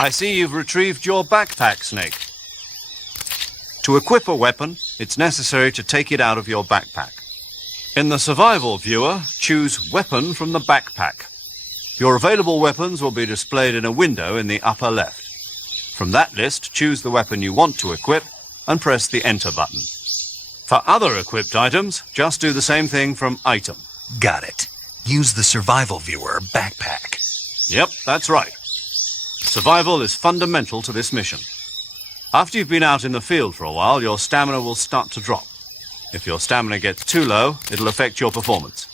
I see you've retrieved your backpack, Snake. To equip a weapon, it's necessary to take it out of your backpack. In the survival viewer, choose Weapon from the backpack. Your available weapons will be displayed in a window in the upper left. From that list, choose the weapon you want to equip and press the Enter button. For other equipped items, just do the same thing from Item. Got it. Use the survival viewer backpack. Yep, that's right. Survival is fundamental to this mission. After you've been out in the field for a while, your stamina will start to drop. If your stamina gets too low, it'll affect your performance.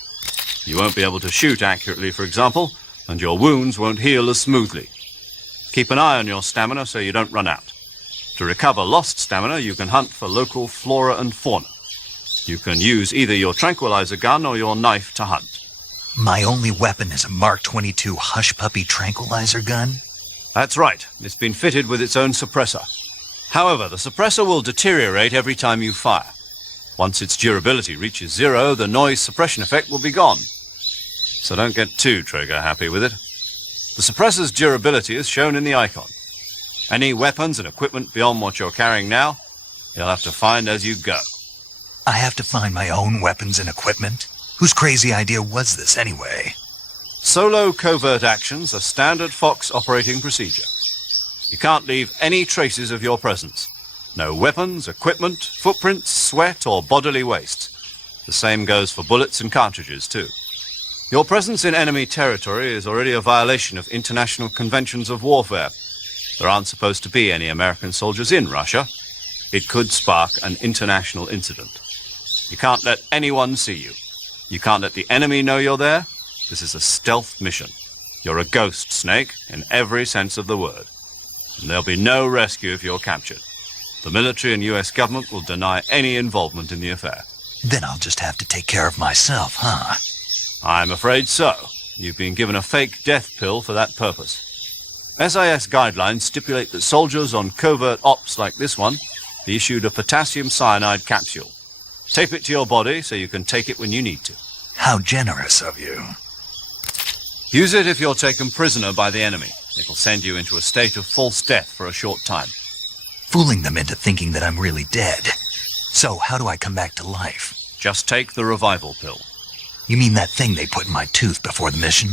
You won't be able to shoot accurately, for example, and your wounds won't heal as smoothly. Keep an eye on your stamina so you don't run out. To recover lost stamina, you can hunt for local flora and fauna. You can use either your tranquilizer gun or your knife to hunt. My only weapon is a Mark 22 Hush Puppy tranquilizer gun? That's right. It's been fitted with its own suppressor. However, the suppressor will deteriorate every time you fire. Once its durability reaches 0, the noise suppression effect will be gone. So don't get too trigger happy with it. The suppressor's durability is shown in the icon. Any weapons and equipment beyond what you're carrying now, you'll have to find as you go. I have to find my own weapons and equipment? Whose crazy idea was this anyway? Solo covert actions are standard Fox operating procedure. You can't leave any traces of your presence. No weapons, equipment, footprints, sweat, or bodily waste. The same goes for bullets and cartridges, too. Your presence in enemy territory is already a violation of international conventions of warfare. There aren't supposed to be any American soldiers in Russia. It could spark an international incident. You can't let anyone see you. You can't let the enemy know you're there. This is a stealth mission. You're a ghost, Snake, in every sense of the word. And there'll be no rescue if you're captured. The military and US government will deny any involvement in the affair. Then I'll just have to take care of myself, huh? I'm afraid so. You've been given a fake death pill for that purpose. SIS guidelines stipulate that soldiers on covert ops like this one be issued a potassium cyanide capsule. Tape it to your body so you can take it when you need to. How generous of you. Use it if you're taken prisoner by the enemy. It'll send you into a state of false death for a short time. Fooling them into thinking that I'm really dead. So how do I come back to life? Just take the revival pill. You mean that thing they put in my tooth before the mission?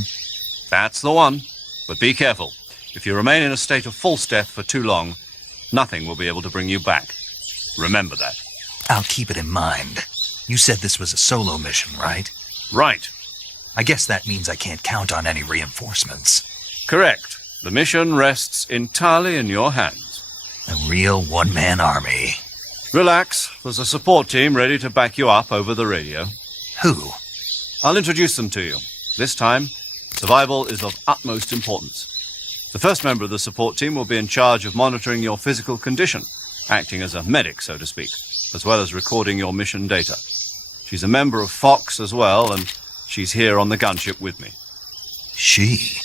That's the one. But be careful. If you remain in a state of false death for too long, nothing will be able to bring you back. Remember that. I'll keep it in mind. You said this was a solo mission, right? Right. I guess that means I can't count on any reinforcements. Correct. The mission rests entirely in your hands. A real one-man army. Relax. There's a support team ready to back you up over the radio. Who? I'll introduce them to you. This time, survival is of utmost importance. The first member of the support team will be in charge of monitoring your physical condition, acting as a medic, so to speak, as well as recording your mission data. She's a member of Fox as well, and she's here on the gunship with me. She?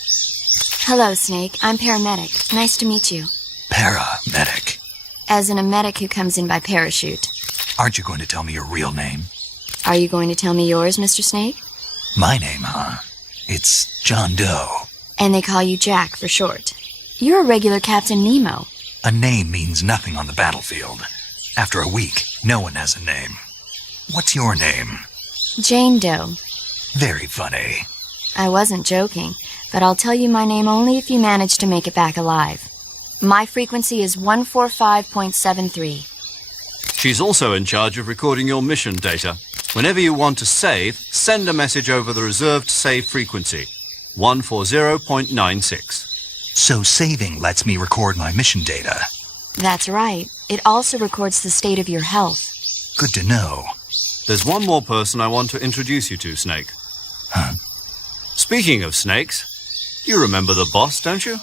Hello, Snake. I'm paramedic. Nice to meet you. Paramedic. As in a medic who comes in by parachute. Aren't you going to tell me your real name? Are you going to tell me yours, Mr. Snake? My name, huh? It's John Doe. And they call you Jack for short. You're a regular Captain Nemo. A name means nothing on the battlefield. After a week, no one has a name. What's your name? Jane Doe. Very funny. I wasn't joking, but I'll tell you my name only if you manage to make it back alive. My frequency is 145.73. She's also in charge of recording your mission data. Whenever you want to save, send a message over the reserved save frequency, 140.96. So saving lets me record my mission data. That's right. It also records the state of your health. Good to know. There's one more person I want to introduce you to, Snake. Huh? Speaking of snakes, you remember the boss, don't you?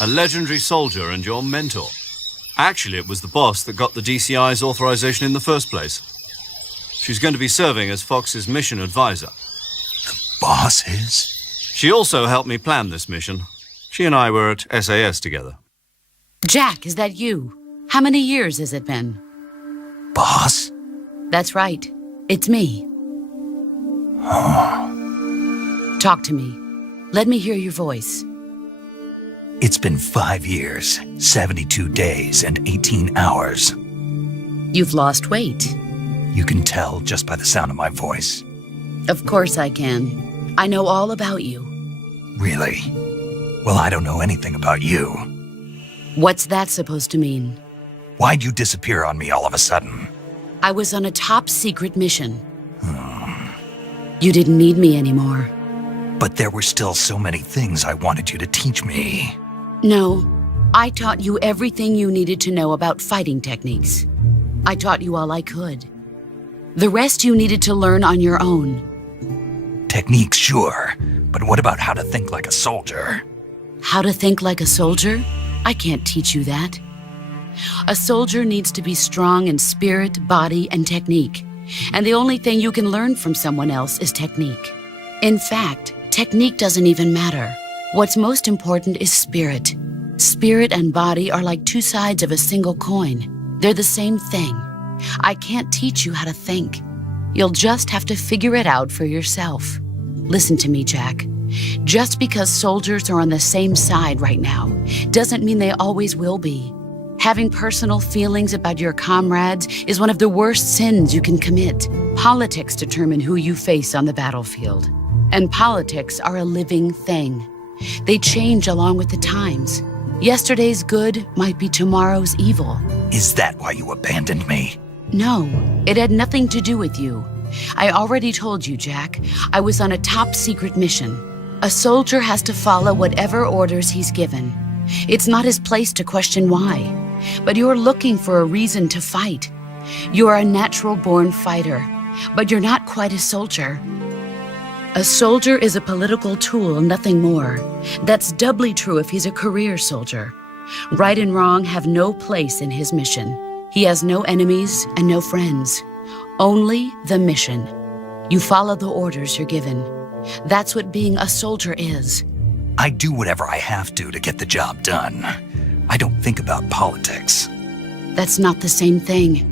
A legendary soldier and your mentor. Actually, it was the boss that got the DCI's authorization in the first place. She's going to be serving as Fox's mission advisor. The boss is? She also helped me plan this mission. She and I were at SAS together. Jack, is that you? How many years has it been? Boss? That's right. It's me. Oh. Talk to me. Let me hear your voice. It's been 5 years, 72 days, and 18 hours. You've lost weight. You can tell just by the sound of my voice. Of course I can. I know all about you. Really? Well, I don't know anything about you. What's that supposed to mean? Why'd you disappear on me all of a sudden? I was on a top-secret mission. You didn't need me anymore. But there were still so many things I wanted you to teach me. No, I taught you everything you needed to know about fighting techniques. I taught you all I could. The rest you needed to learn on your own. Techniques, sure. But what about how to think like a soldier? How to think like a soldier? I can't teach you that. A soldier needs to be strong in spirit, body, and technique. And the only thing you can learn from someone else is technique. In fact, technique doesn't even matter. What's most important is spirit. Spirit and body are like two sides of a single coin. They're the same thing. I can't teach you how to think. You'll just have to figure it out for yourself. Listen to me, Jack. Just because soldiers are on the same side right now doesn't mean they always will be. Having personal feelings about your comrades is one of the worst sins you can commit. Politics determine who you face on the battlefield. And politics are a living thing. They change along with the times. Yesterday's good might be tomorrow's evil. Is that why you abandoned me? No, it had nothing to do with you. I already told you, Jack. I was on a top-secret mission. A soldier has to follow whatever orders he's given. It's not his place to question why. But you're looking for a reason to fight. You're a natural-born fighter, but you're not quite a soldier. A soldier is a political tool, nothing more. That's doubly true if he's a career soldier. Right and wrong have no place in his mission. He has no enemies and no friends. Only the mission. You follow the orders you're given. That's what being a soldier is. I do whatever I have to get the job done. I don't think about politics. That's not the same thing.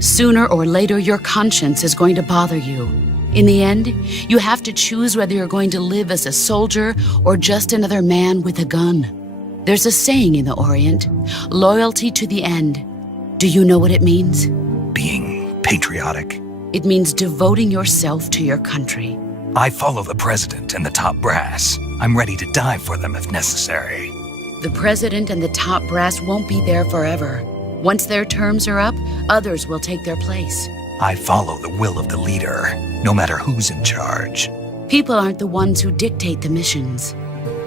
Sooner or later, your conscience is going to bother you. In the end, you have to choose whether you're going to live as a soldier or just another man with a gun. There's a saying in the Orient, loyalty to the end. Do you know what it means? Being patriotic. It means devoting yourself to your country. I follow the president and the top brass. I'm ready to die for them if necessary. The president and the top brass won't be there forever. Once their terms are up, others will take their place. I follow the will of the leader, no matter who's in charge. People aren't the ones who dictate the missions.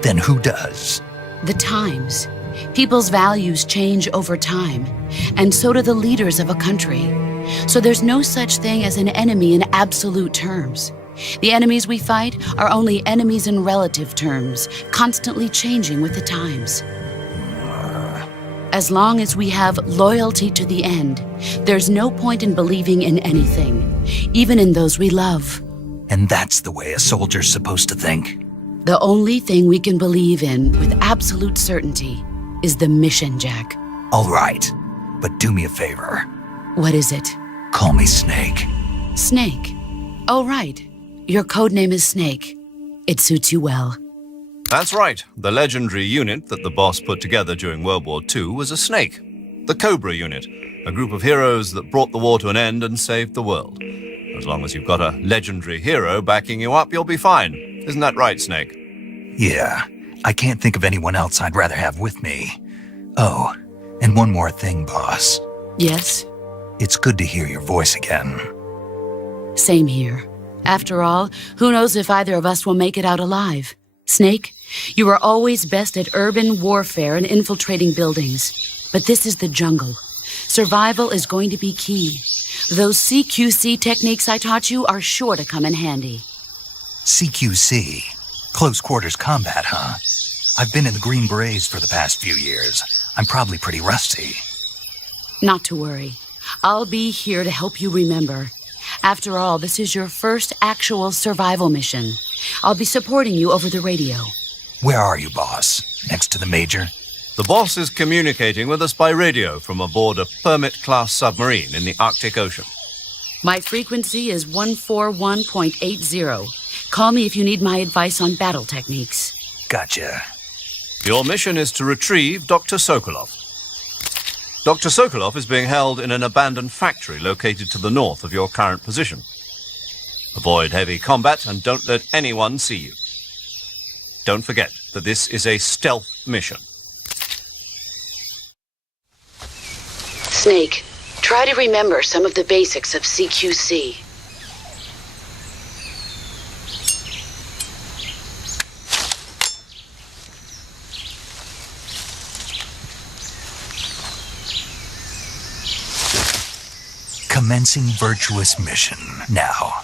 Then who does? The times. People's values change over time, and so do the leaders of a country. So there's no such thing as an enemy in absolute terms. The enemies we fight are only enemies in relative terms, constantly changing with the times. As long as we have loyalty to the end, there's no point in believing in anything, even in those we love. And that's the way a soldier's supposed to think? The only thing we can believe in with absolute certainty is the mission, Jack. All right, but do me a favor. What is it? Call me Snake. Snake. Oh, right. Your codename is Snake. It suits you well. That's right. The legendary unit that the boss put together during World War II was a snake. The Cobra unit, a group of heroes that brought the war to an end and saved the world. As long as you've got a legendary hero backing you up, you'll be fine. Isn't that right, Snake? Yeah, I can't think of anyone else I'd rather have with me. Oh, and one more thing, boss. Yes? It's good to hear your voice again. Same here. After all, who knows if either of us will make it out alive? Snake, you are always best at urban warfare and infiltrating buildings. But this is the jungle. Survival is going to be key. Those CQC techniques I taught you are sure to come in handy. CQC? Close quarters combat, huh? I've been in the Green Berets for the past few years. I'm probably pretty rusty. Not to worry. I'll be here to help you remember. After all, this is your first actual survival mission. I'll be supporting you over the radio. Where are you, boss? Next to the major? The boss is communicating with us by radio from aboard a Permit-class submarine in the Arctic Ocean. My frequency is 141.80. Call me if you need my advice on battle techniques. Gotcha. Your mission is to retrieve Dr. Sokolov. Dr. Sokolov is being held in an abandoned factory located to the north of your current position. Avoid heavy combat and don't let anyone see you. Don't forget that this is a stealth mission. Snake, try to remember some of the basics of CQC. Commencing virtuous mission now.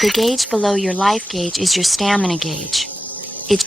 The gauge below your life gauge is your stamina gauge. It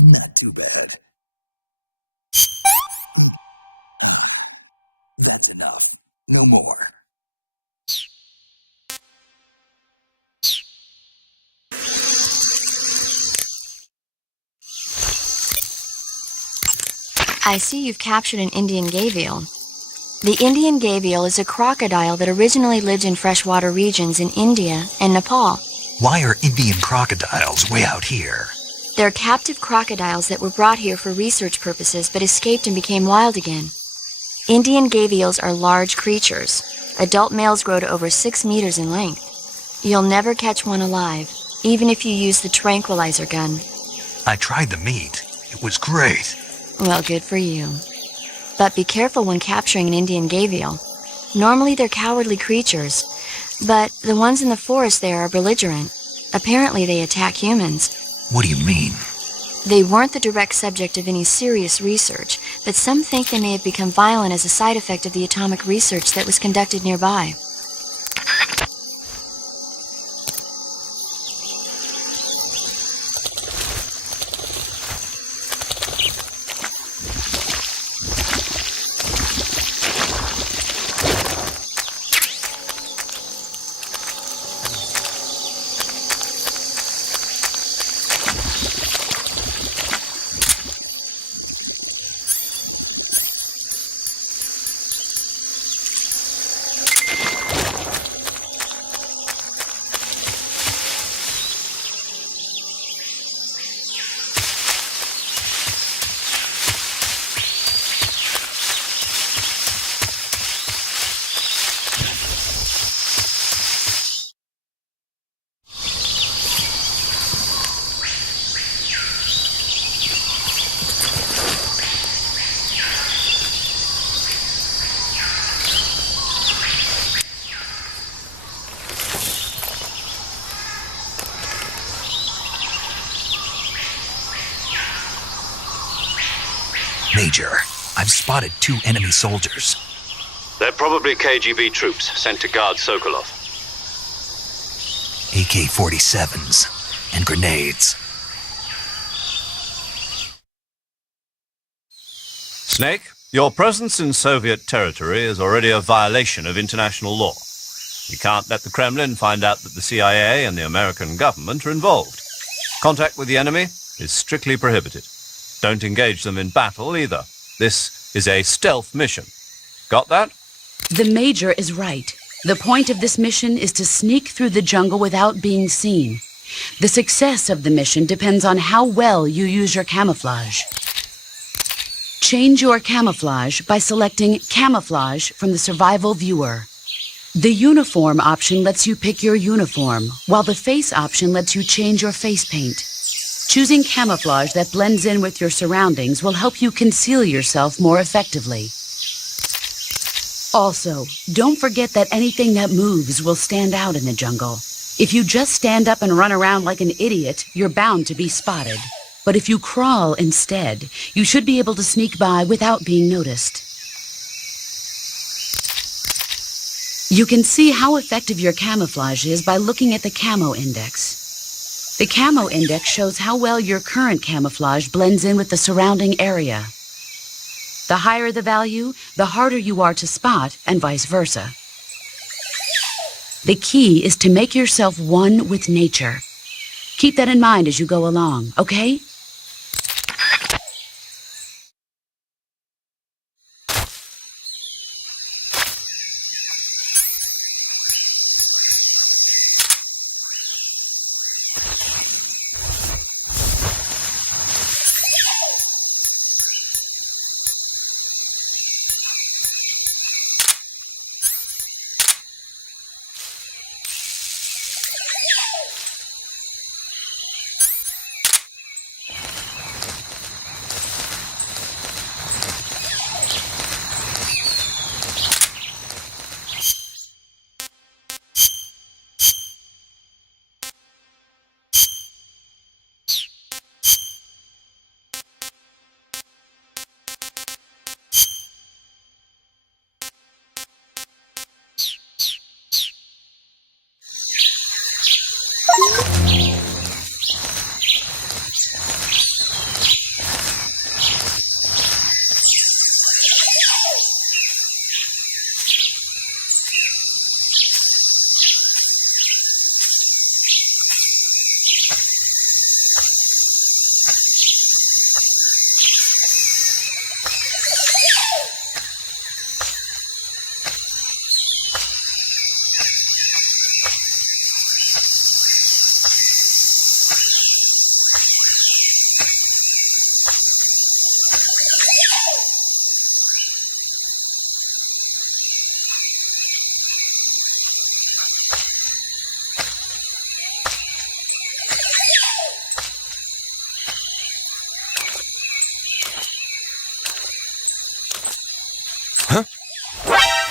Not too bad. That's enough. No more. I see you've captured an Indian gavial. The Indian gavial is a crocodile that originally lived in freshwater regions in India and Nepal. Why are Indian crocodiles way out here? They're captive crocodiles that were brought here for research purposes but escaped and became wild again. Indian gavials are large creatures. Adult males grow to over 6 meters in length. You'll never catch one alive, even if you use the tranquilizer gun. I tried the meat. It was great. Well, good for you. But be careful when capturing an Indian gavial. Normally they're cowardly creatures, but the ones in the forest there are belligerent. Apparently they attack humans. What do you mean? They weren't the direct subject of any serious research, but some think they may have become violent as a side effect of the atomic research that was conducted nearby. Major, I've spotted 2 enemy soldiers. They're probably KGB troops sent to guard Sokolov. AK-47s and grenades. Snake, your presence in Soviet territory is already a violation of international law. You can't let the Kremlin find out that the CIA and the American government are involved. Contact with the enemy is strictly prohibited. Don't engage them in battle either. This is a stealth mission. Got that? The Major is right. The point of this mission is to sneak through the jungle without being seen. The success of the mission depends on how well you use your camouflage. Change your camouflage by selecting Camouflage from the Survival Viewer. The Uniform option lets you pick your uniform, while the Face option lets you change your face paint. Choosing camouflage that blends in with your surroundings will help you conceal yourself more effectively. Also, don't forget that anything that moves will stand out in the jungle. If you just stand up and run around like an idiot, you're bound to be spotted. But if you crawl instead, you should be able to sneak by without being noticed. You can see how effective your camouflage is by looking at the Camo Index. The Camo Index shows how well your current camouflage blends in with the surrounding area. The higher the value, the harder you are to spot, and vice versa. The key is to make yourself one with nature. Keep that in mind as you go along, okay?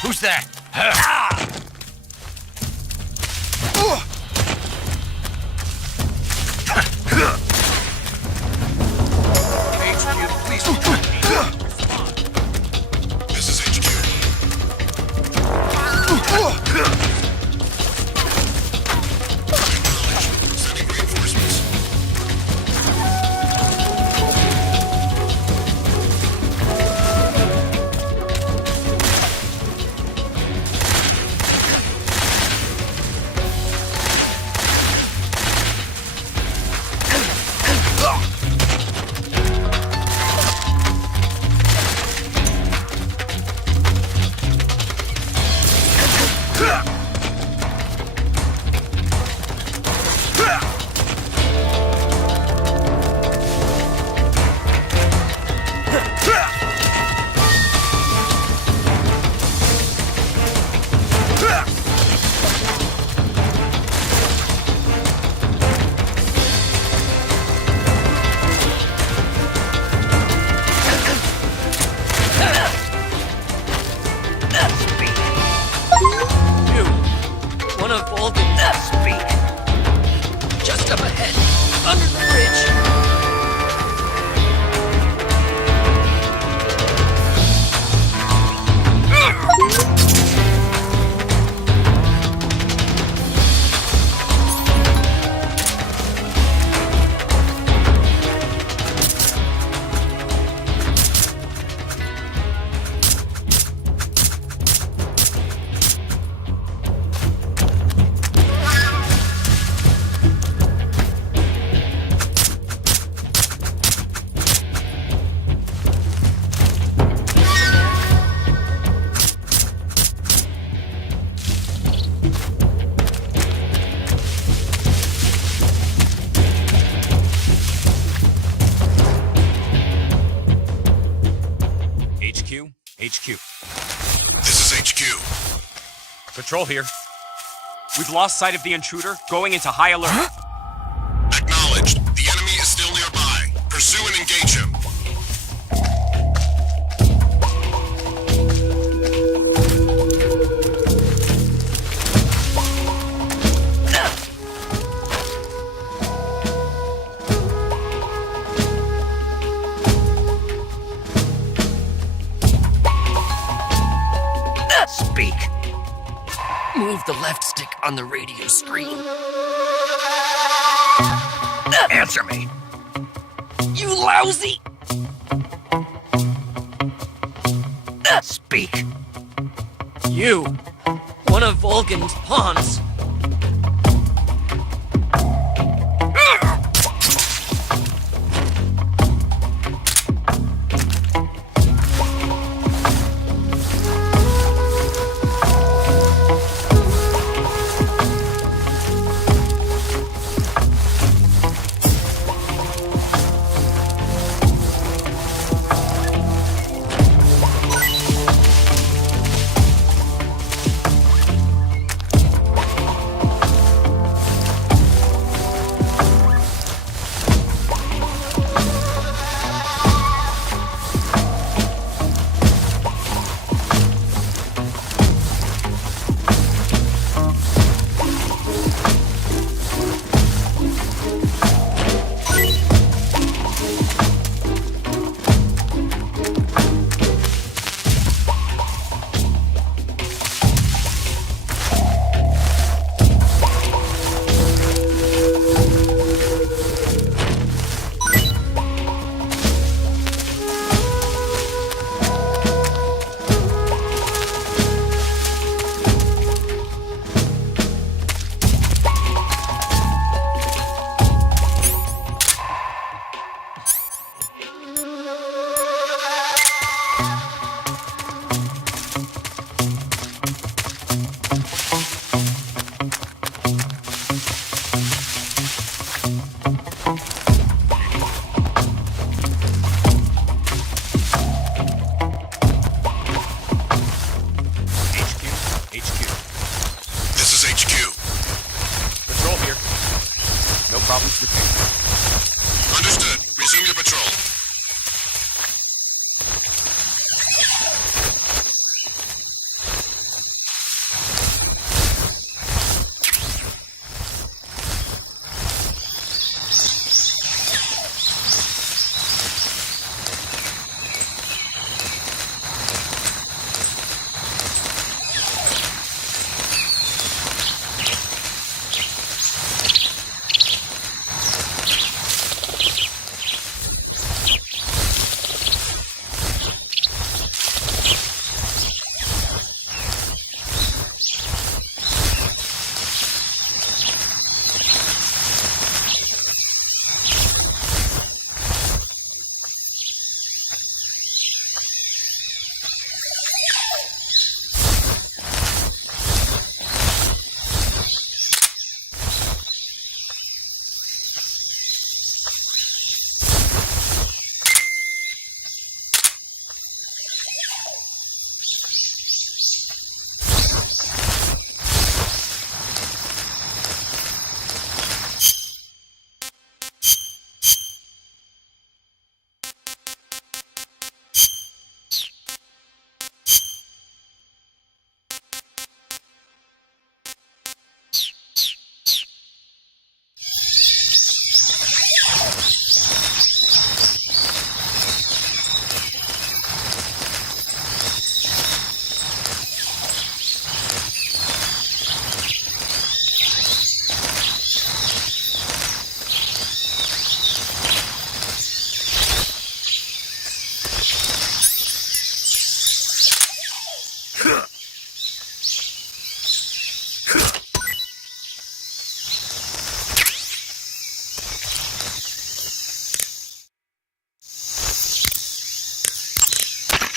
Who's that? This is HQ. Sending reinforcements. HQ. This is HQ. Patrol here. We've lost sight of the intruder, going into high alert. Acknowledged. The enemy is still nearby. Pursue and engage him. Speak. Move the left stick on the radio screen. Answer me. You lousy! Speak. You, one of Volgan's pawns. Problems with you. Understood. Resume your patrol.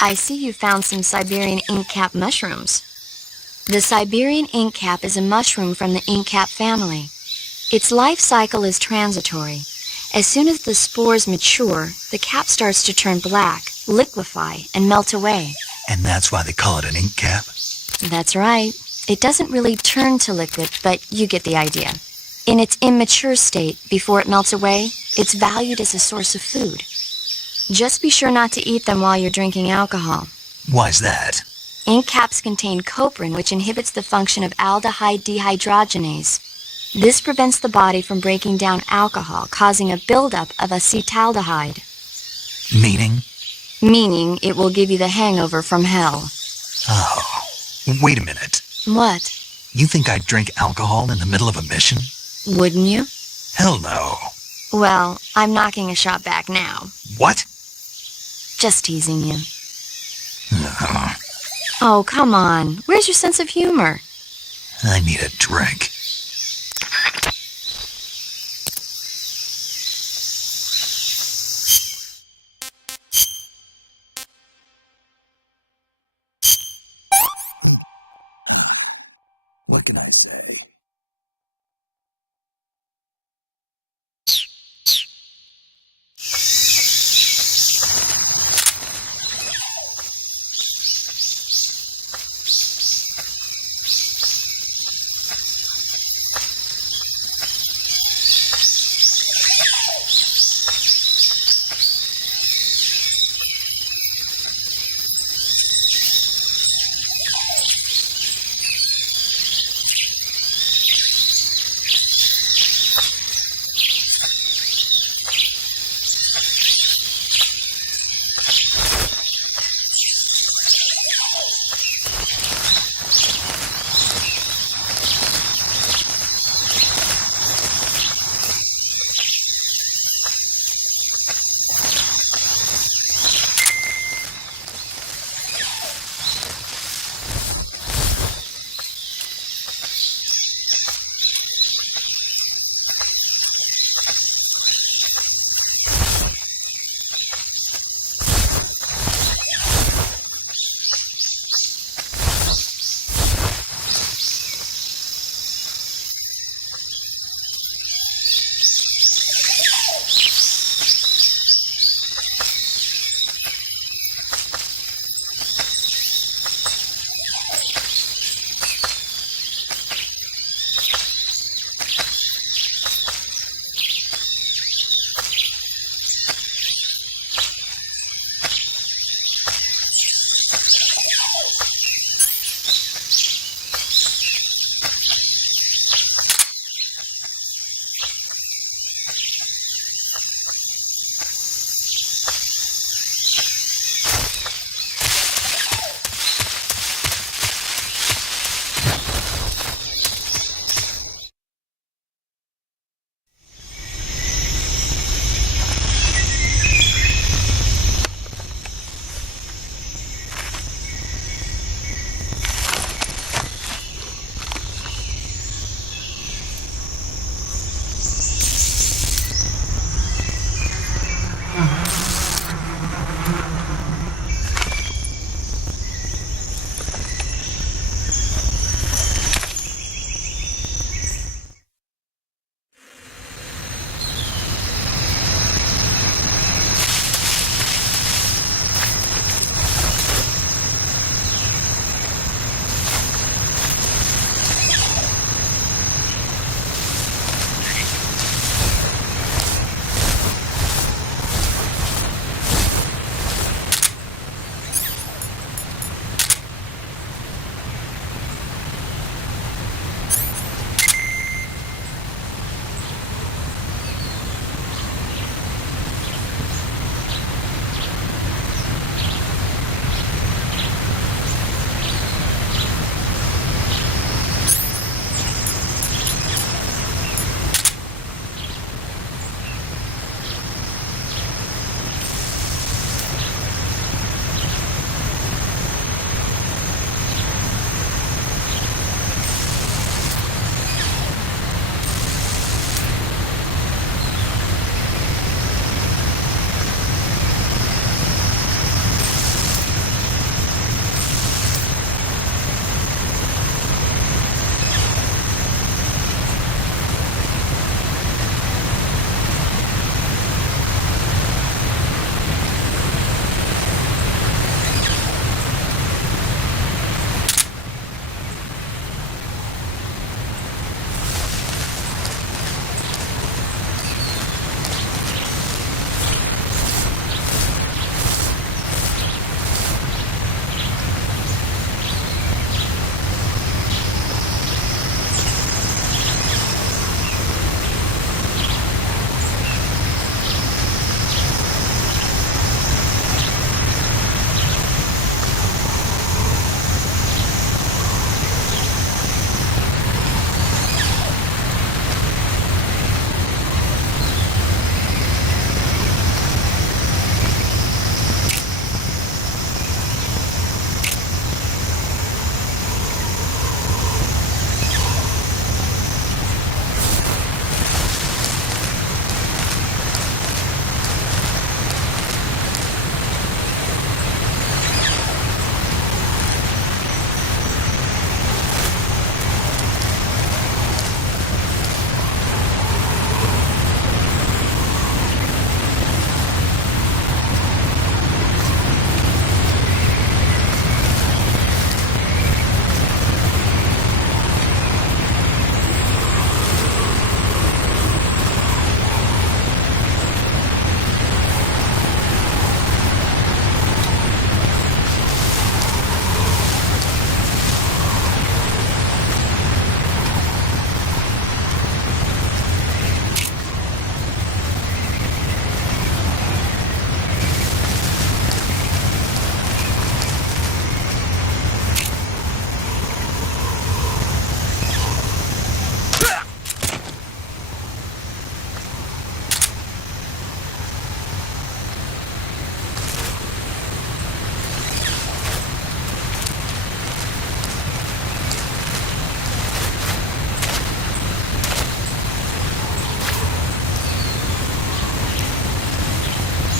I see you found some Siberian ink cap mushrooms. The Siberian ink cap is a mushroom from the ink cap family. Its life cycle is transitory. As soon as the spores mature, the cap starts to turn black, liquefy, and melt away. And that's why they call it an ink cap? That's right. It doesn't really turn to liquid, but you get the idea. In its immature state, before it melts away, it's valued as a source of food. Just be sure not to eat them while you're drinking alcohol. Why's that? Ink caps contain coprin, which inhibits the function of aldehyde dehydrogenase. This prevents the body from breaking down alcohol, causing a buildup of acetaldehyde. Meaning? Meaning it will give you the hangover from hell. Oh, wait a minute. What? You think I'd drink alcohol in the middle of a mission? Wouldn't you? Hell no. Well, I'm knocking a shot back now. What? Just teasing you. Uh, Oh, come on. Where's your sense of humor? I need a drink. What can I say?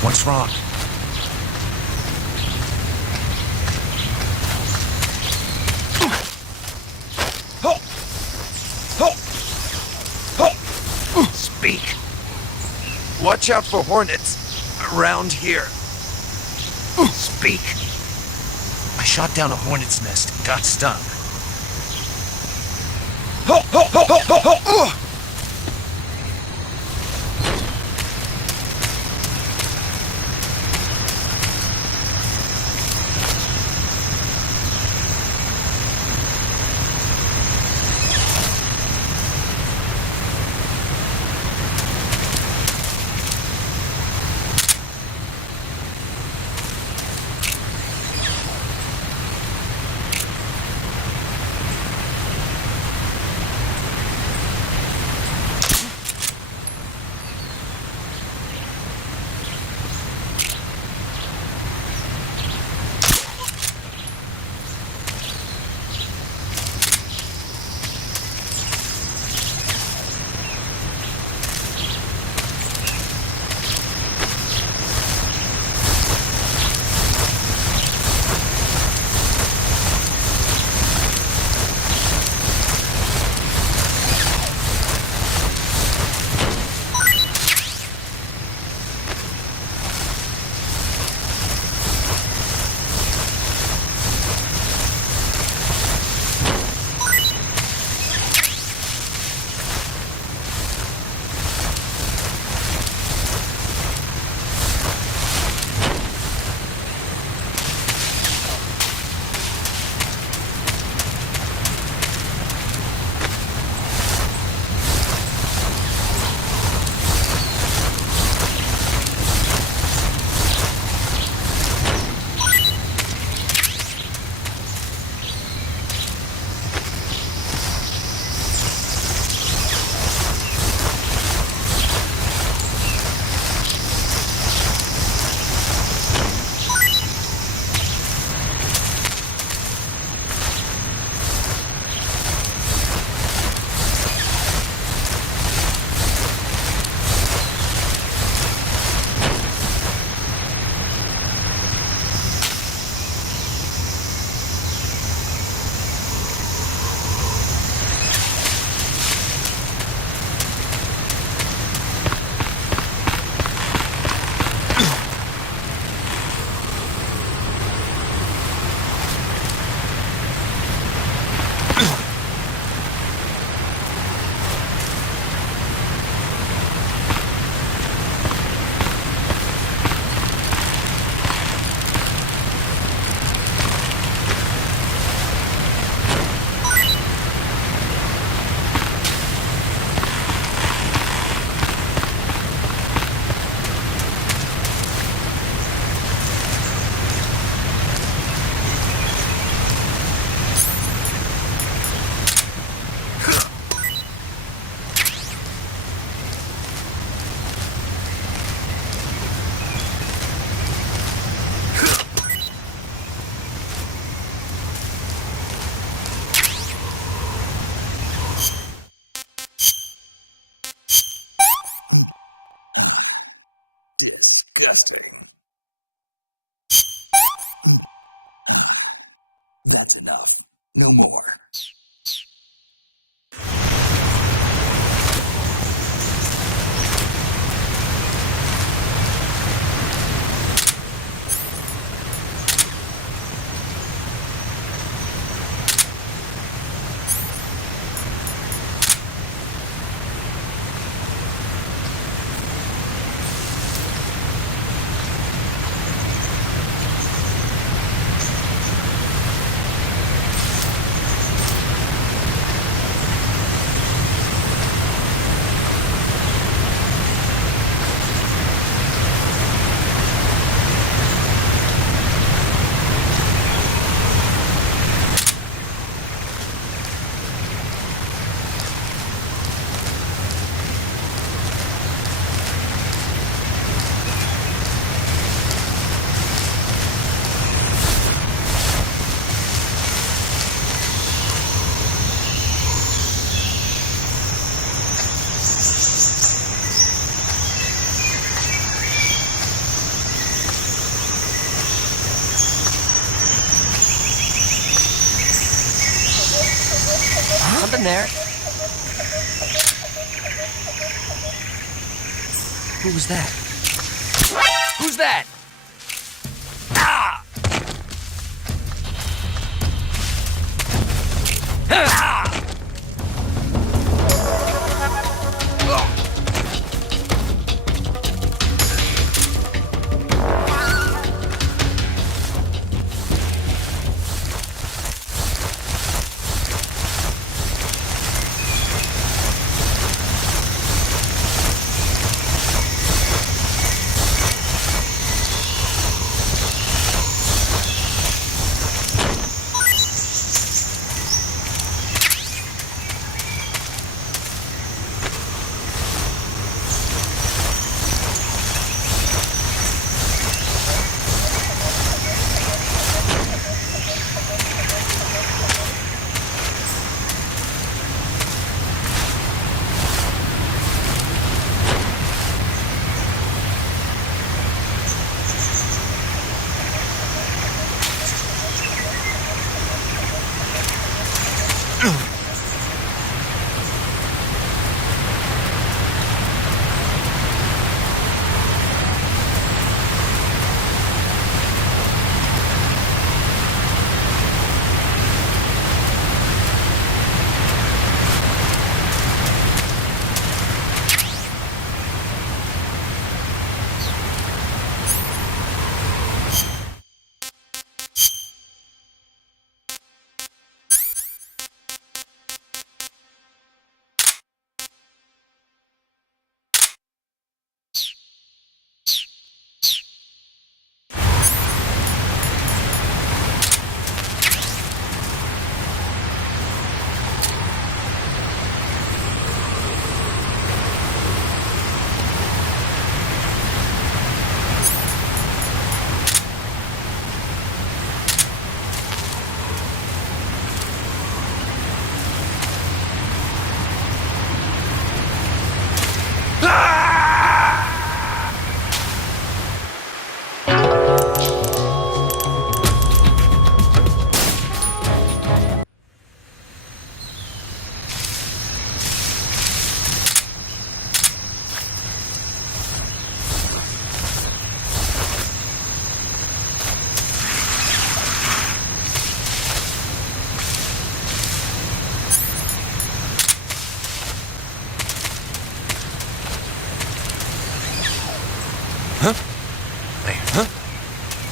What's wrong? Speak. Watch out for hornets around here. Speak. I shot down a hornet's nest and got stung. Disgusting. That's enough. No more. in there. Who was that? Who's that? Ah! Ah!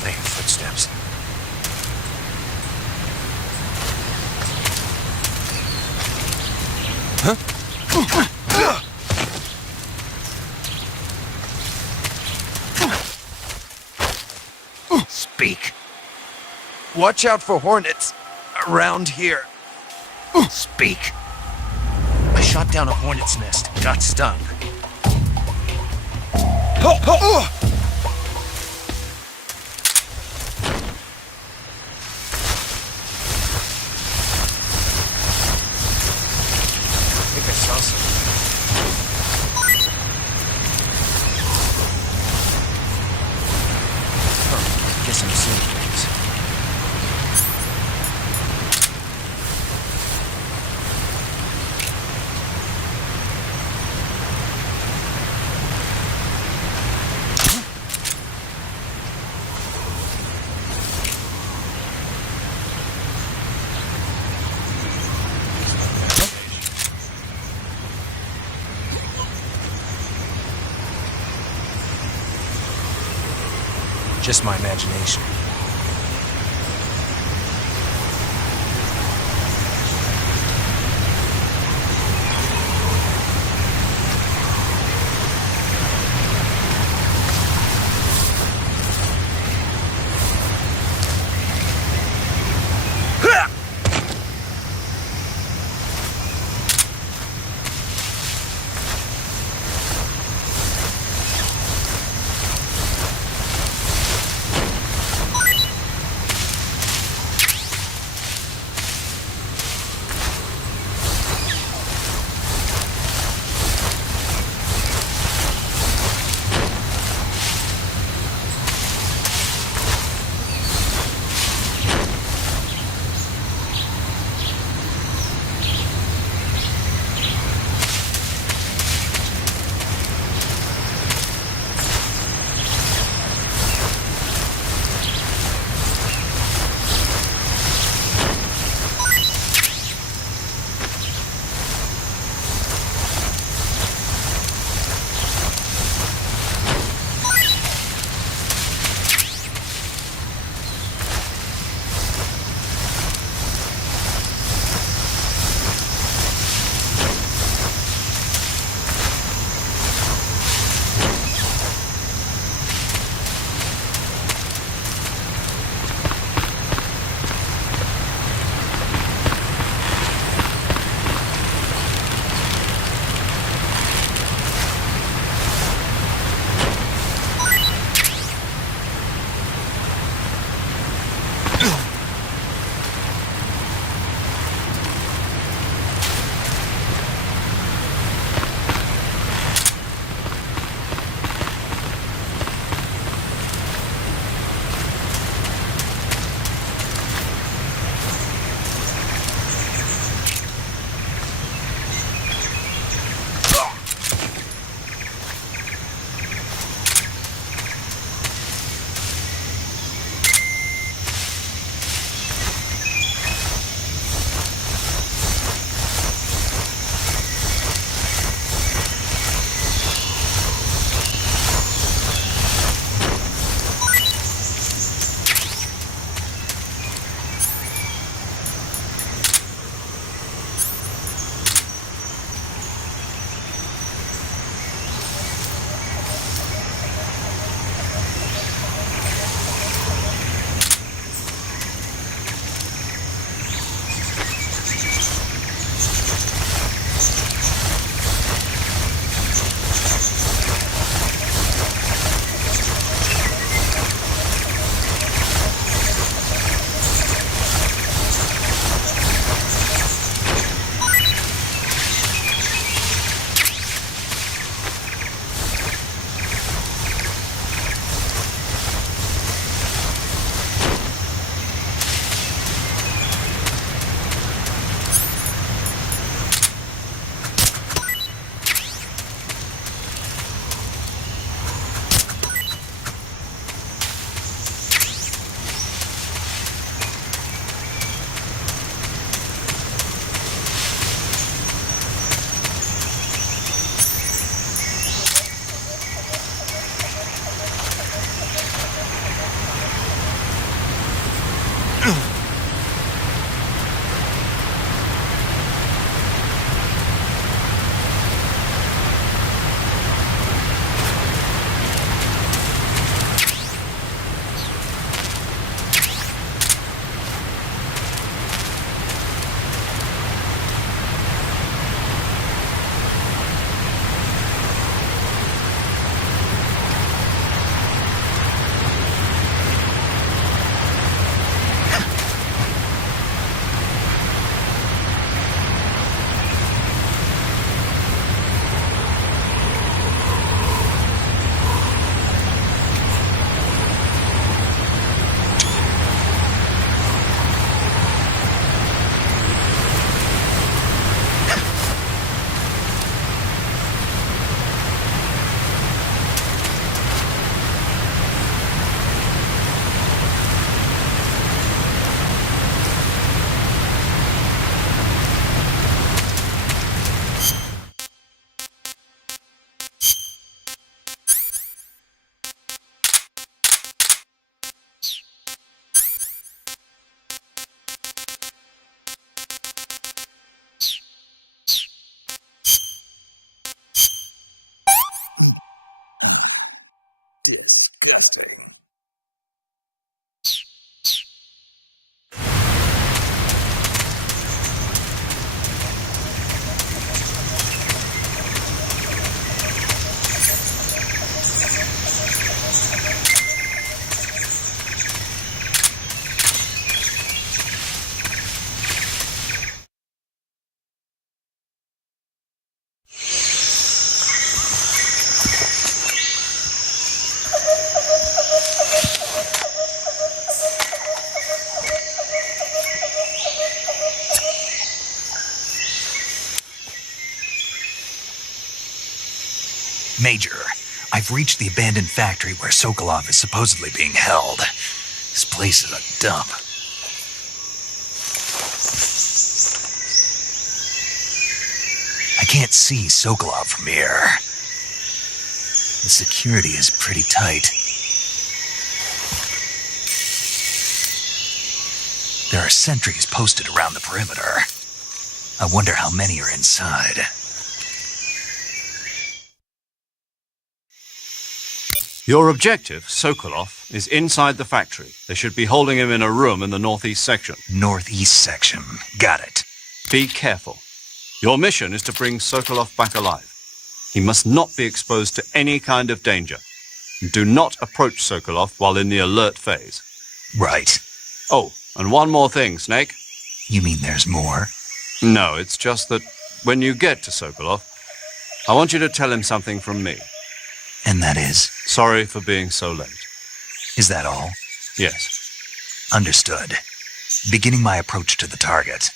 There, footsteps. Speak. Watch out for hornets around here. Speak. I shot down a hornet's nest, got stung. I think I saw something. Guess I'm seeing things. Just my imagination. Disgusting. Major, I've reached the abandoned factory where Sokolov is supposedly being held. This place is a dump. I can't see Sokolov from here. The security is pretty tight. There are sentries posted around the perimeter. I wonder how many are inside. Your objective, Sokolov, is inside the factory. They should be holding him in a room in the northeast section. Northeast section. Got it. Be careful. Your mission is to bring Sokolov back alive. He must not be exposed to any kind of danger. Do not approach Sokolov while in the alert phase. Right. Oh, and one more thing, Snake. You mean there's more? No, it's just that when you get to Sokolov, I want you to tell him something from me. And that is? Sorry for being so late. Is that all? Yes. Understood. Beginning my approach to the target.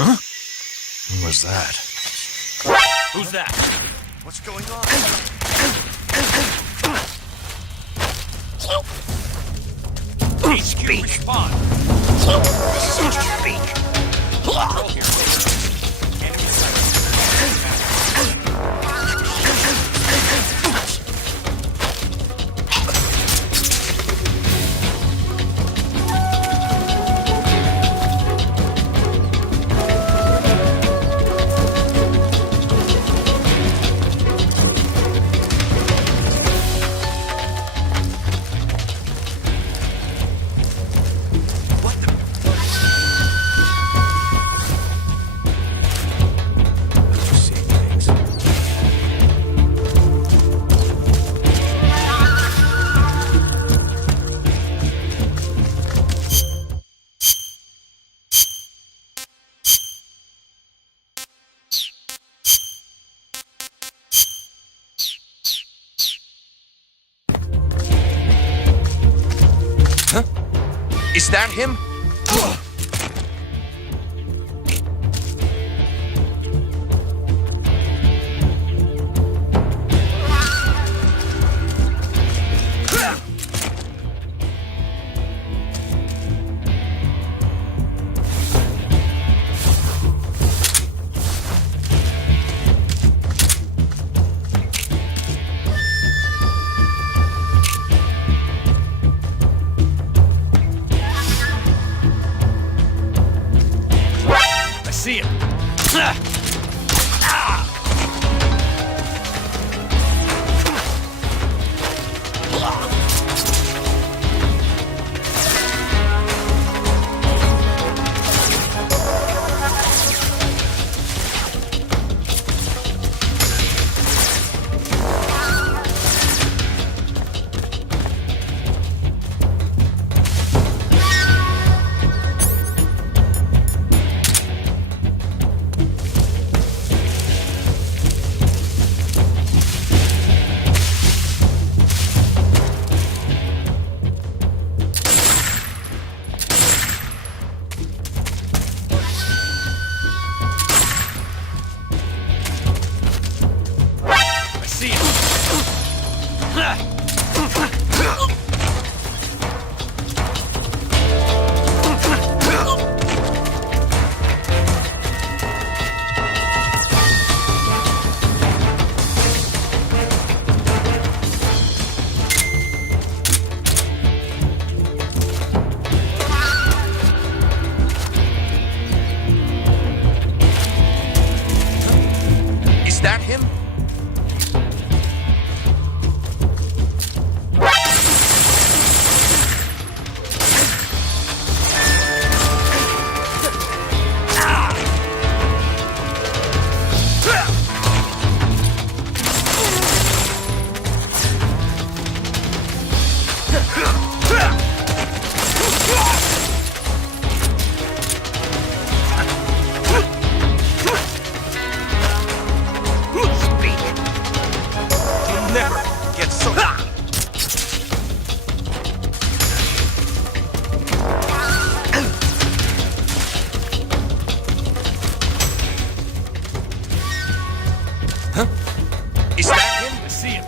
Huh? Who was that? Who's that? What's going on? HQ, respond. Control here. Enemy Is that him? see it. Is that him? Never get so. Is that him? I see him.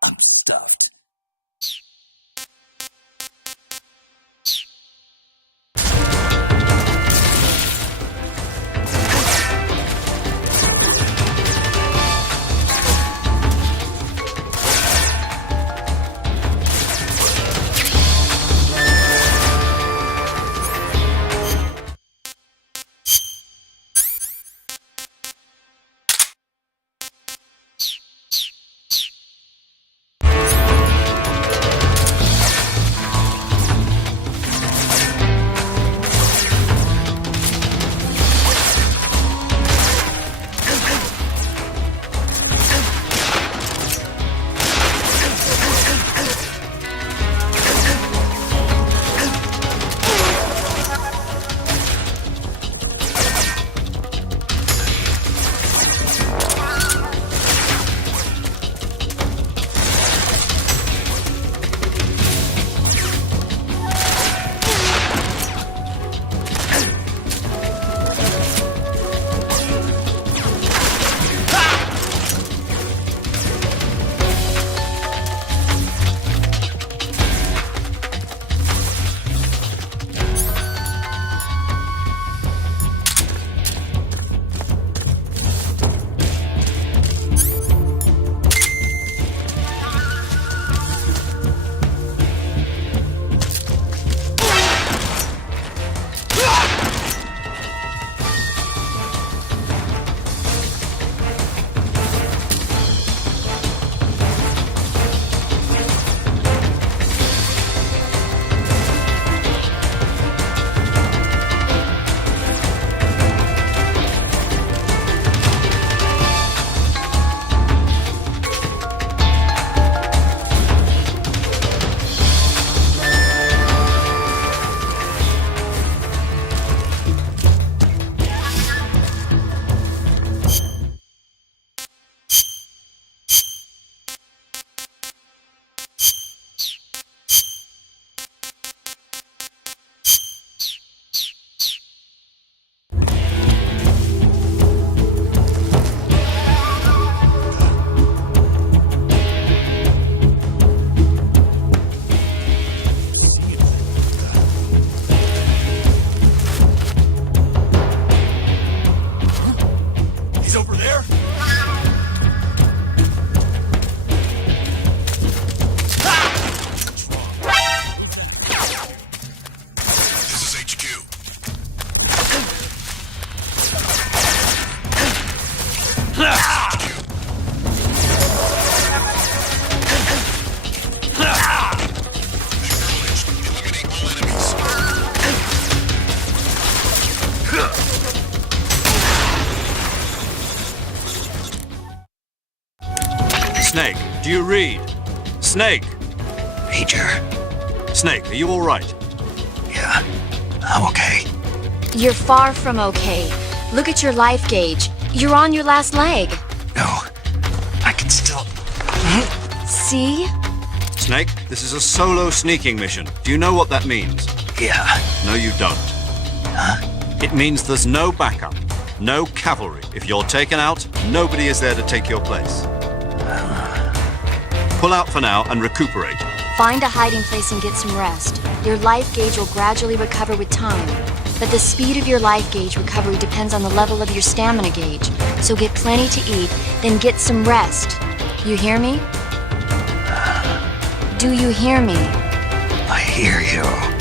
I'm stuffed. Snake, do you read? Snake! Major. Snake, are you all right? Yeah, I'm okay. You're far from okay. Look at your life gauge. You're on your last leg. No, I can still... See? Snake, this is a solo sneaking mission. Do you know what that means? Yeah. No, you don't. Huh? It means there's no backup, no cavalry. If you're taken out, nobody is there to take your place. Pull out for now and recuperate. Find a hiding place and get some rest. Your life gauge will gradually recover with time. But the speed of your life gauge recovery depends on the level of your stamina gauge. So get plenty to eat, then get some rest. You hear me? Do you hear me? I hear you.